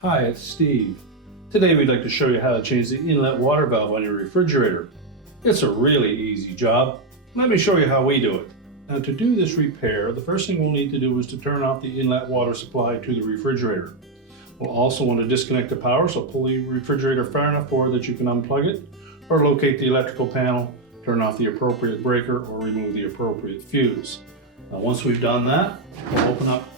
Hi, it's Steve. Today we'd like to show you how to change the inlet water valve on your refrigerator. It's a really easy job. Let me show you how we do it. Now, to do this repair, the first thing we'll need to do is to turn off the inlet water supply to the refrigerator. We'll also want to disconnect the power, so pull the refrigerator far enough forward that you can unplug it, or locate the electrical panel, turn off the appropriate breaker, or remove the appropriate fuse. Now, once we've done that, we'll open up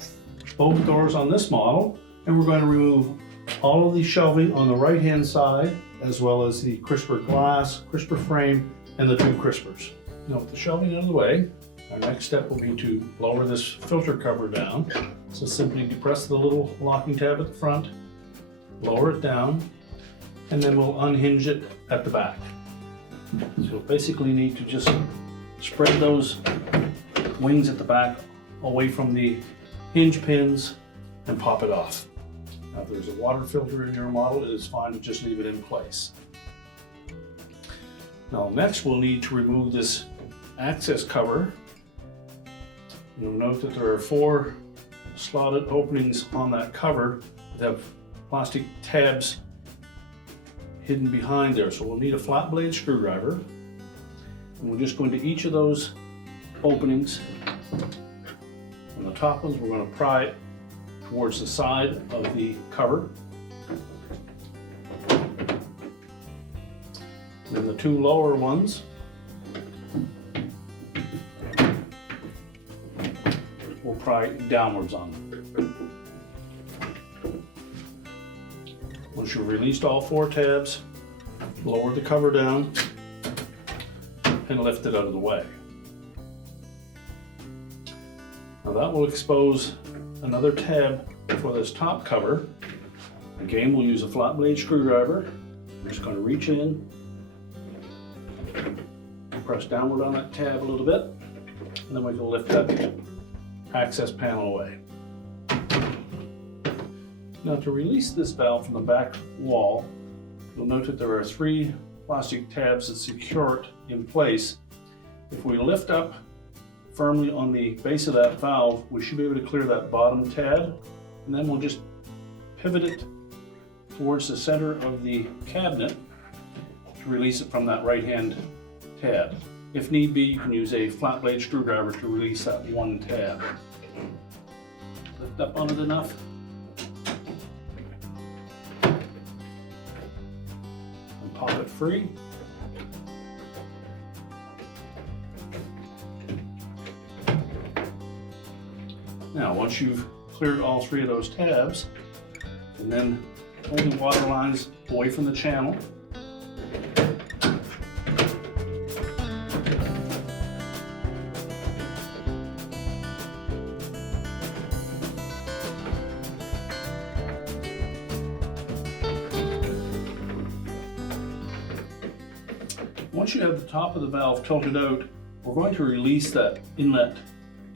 both doors on this model, and we're going to remove all of the shelving on the right hand side, as well as the crisper glass, crisper frame, and the two crispers. Now, with the shelving out of the way, our next step will be to lower this filter cover down. So simply depress the little locking tab at the front, lower it down, and then we'll unhinge it at the back. So you'll basically need to just spread those wings at the back away from the hinge pins and pop it off. Now, if there's a water filter in your model, it is fine to just leave it in place. Now, next we'll need to remove this access cover. You'll note that there are 4 slotted openings on that cover that have plastic tabs hidden behind there. So we'll need a flat blade screwdriver, and we'll just go into each of those openings. On the top ones, we're going to pry it towards the side of the cover. And then the 2 lower ones, we'll pry downwards on them. Once you've released all 4 tabs, lower the cover down and lift it out of the way. Now that will expose another tab for this top cover. Again, we'll use a flat blade screwdriver. I'm just going to reach in, press downward on that tab a little bit, and then we can lift that access panel away. Now, to release this valve from the back wall, you'll note that there are 3 plastic tabs that secure it in place. If we lift up firmly on the base of that valve, we should be able to clear that bottom tab, and then we'll just pivot it towards the center of the cabinet to release it from that right hand tab. If need be, you can use a flat blade screwdriver to release that one tab. Lift up on it enough, and pop it free. Now, once you've cleared all 3 of those tabs, and then pull the water lines away from the channel. Once you have the top of the valve tilted out, we're going to release that inlet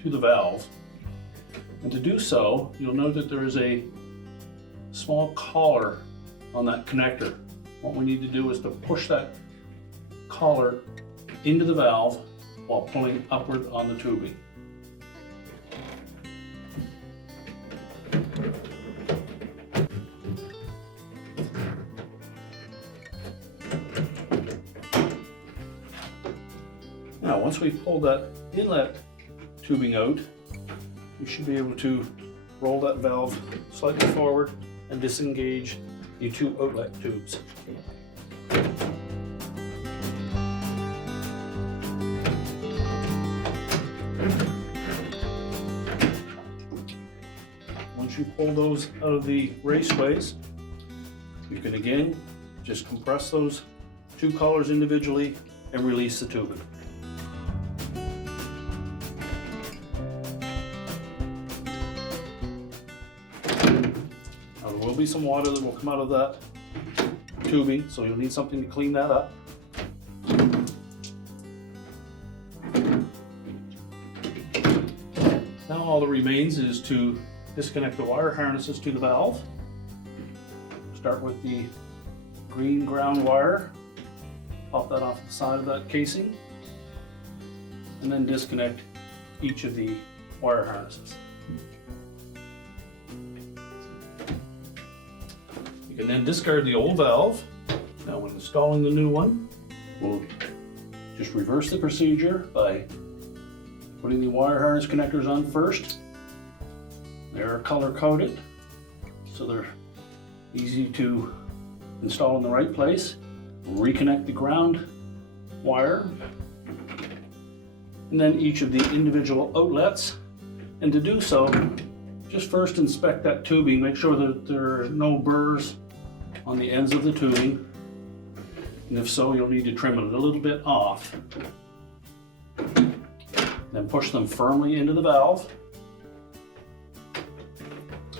to the valve. And to do so, you'll note that there is a small collar on that connector. What we need to do is to push that collar into the valve while pulling upward on the tubing. Now, once we've pulled that inlet tubing out, you should be able to roll that valve slightly forward and disengage the 2 outlet tubes. Once you pull those out of the raceways, you can again just compress those 2 collars individually and release the tubing. There will be some water that will come out of that tubing, so you'll need something to clean that up. Now all that remains is to disconnect the wire harnesses to the valve. Start with the green ground wire, pop that off the side of that casing, and then disconnect each of the wire harnesses. You can then discard the old valve. Now when installing the new one, we'll just reverse the procedure by putting the wire harness connectors on first. They're color coded, so they're easy to install in the right place. We'll reconnect the ground wire, and then each of the individual outlets. And to do so, just first inspect that tubing, make sure that there are no burrs on the ends of the tubing. And if so, you'll need to trim it a little bit off. Then push them firmly into the valve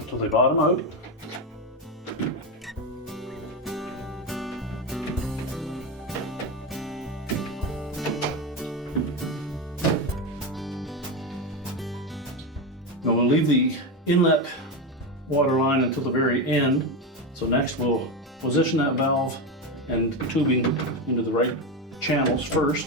until they bottom out. Now we'll leave the inlet water line until the very end. So next we'll position that valve and tubing into the right channels first.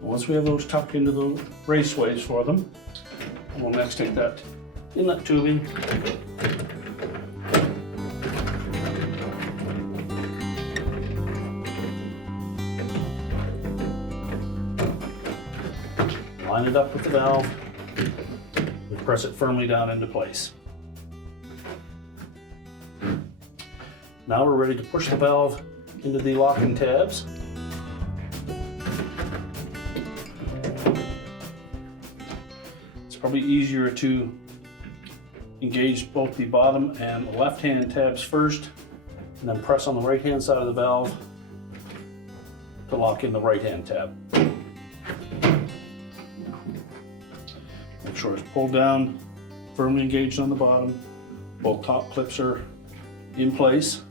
Once we have those tucked into the raceways for them, we'll next take that inlet tubing line it up with the valve and press it firmly down into place. Now we're ready to push the valve into the locking tabs. It's probably easier to engage both the bottom and the left-hand tabs first, and then press on the right-hand side of the valve to lock in the right-hand tab. Make sure it's pulled down, firmly engaged on the bottom. Both top clips are in place.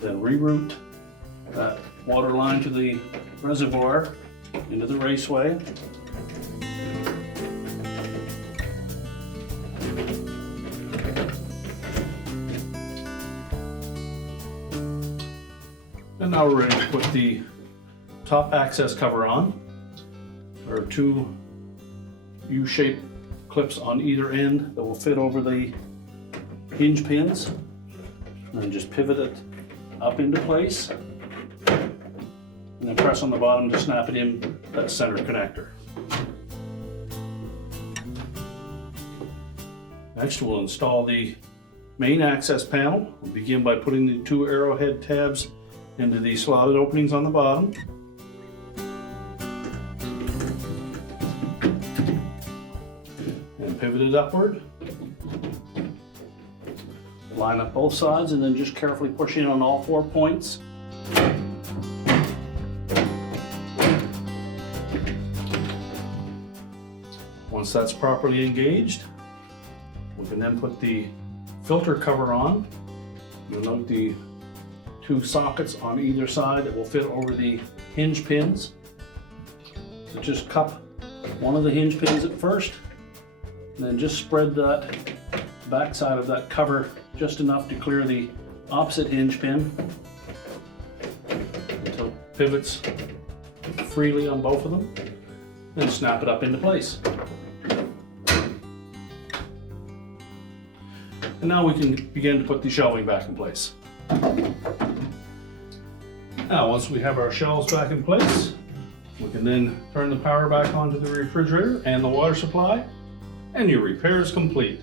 Then reroute that water line to the reservoir into the raceway. And now we're ready to put the top access cover on. There are two U-shaped clips on either end that will fit over the hinge pins. And then just pivot it up into place. And then press on the bottom to snap it in that center connector. Next, we'll install the main access panel. We'll begin by putting the two arrowhead tabs into the slotted openings on the bottom. And pivot it upward. Line up both sides and then just carefully push in on all 4 points. Once that's properly engaged, we can then put the filter cover on. You'll note the two sockets on either side that will fit over the hinge pins. So just cup one of the hinge pins at first, and then just spread that back side of that cover just enough to clear the opposite hinge pin until it pivots freely on both of them. Then snap it up into place. And now we can begin to put the shelving back in place. Now, once we have our shelves back in place, we can then turn the power back onto the refrigerator and the water supply, and your repair is complete.